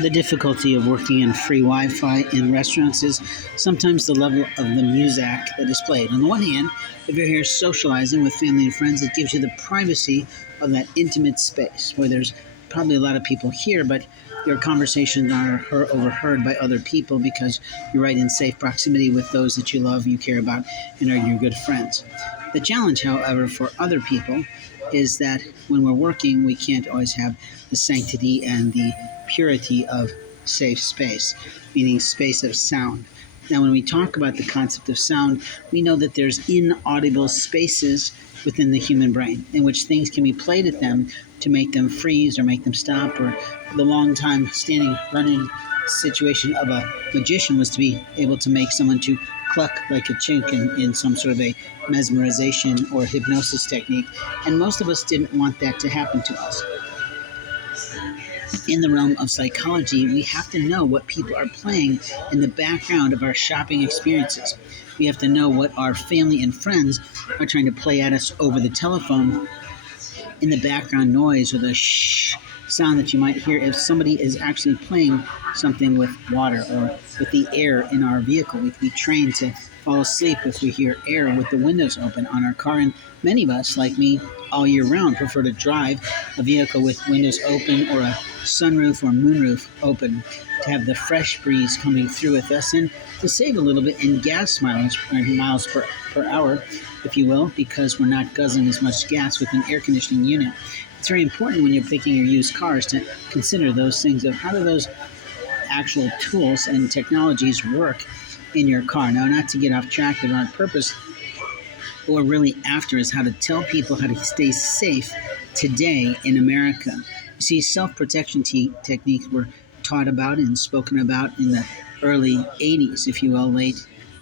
The difficulty of working in free Wi-Fi in restaurants is sometimes the level of the music that is played. On the one hand, if you're here socializing with family and friends, it gives you the privacy of that intimate space where there's probably a lot of people here, but your conversations are overheard by other people because you're right in safe proximity with those that you love, you care about, and are your good friends. The challenge, however, for other people is that when we're working, we can't always have the sanctity and the purity of safe space, meaning space of sound. Now, when we talk about the concept of sound, we know that there's inaudible spaces within the human brain in which things can be played at them to make them freeze or make them stop, or the long time standing running situation of a magician was to be able to make someone to cluck like a chink in some sort of a mesmerization or hypnosis technique. And most of us didn't want that to happen to us. In the realm of psychology, we have to know what people are playing in the background of our shopping experiences. We have to know what our family and friends are trying to play at us over the telephone in the background noise or the shh sound that you might hear if somebody is actually playing something with water or with the air in our vehicle. We can be trained to fall asleep if we hear air with the windows open on our car, and many of us, like me, all year round prefer to drive a vehicle with windows open or a sunroof or moonroof open to have the fresh breeze coming through with us and to save a little bit in gas mileage, or miles per hour, if you will, because we're not guzzling as much gas with an air conditioning unit. It's very important when you're picking your used cars to consider those things of how do those actual tools and technologies work in your car. Now, not to get off track, but on purpose, what we're really after is how to tell people how to stay safe today in America. You see, self-protection techniques were taught about and spoken about in the early 80s, if you will, late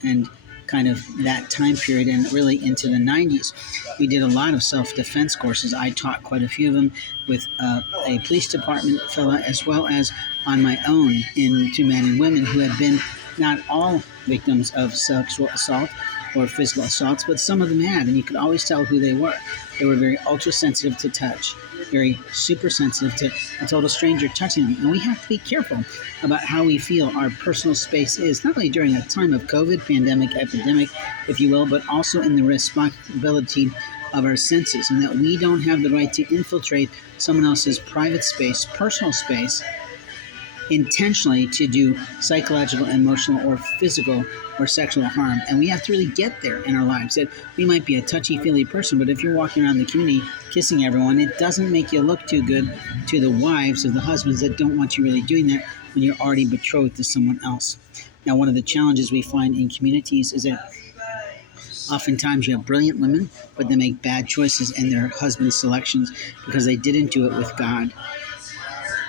and kind of that time period, and really into the 90s. We did a lot of self-defense courses. I taught quite a few of them with a police department fella, as well as on my own to men and women who had been not all victims of sexual assault or physical assaults, but some of them had, and you could always tell who they were. They were very ultra-sensitive to touch, very super sensitive to a total stranger touching them. And we have to be careful about how we feel our personal space is, not only during a time of COVID, pandemic, epidemic, if you will, but also in the responsibility of our senses, and that we don't have the right to infiltrate someone else's private space, personal space, intentionally to do psychological, emotional, or physical or sexual harm. And we have to really get there in our lives. That we might be a touchy-feely person, but if you're walking around the community kissing everyone, it doesn't make you look too good to the wives of the husbands that don't want you really doing that when you're already betrothed to someone else. Now, one of the challenges we find in communities is that oftentimes you have brilliant women, but they make bad choices in their husband selections because they didn't do it with God.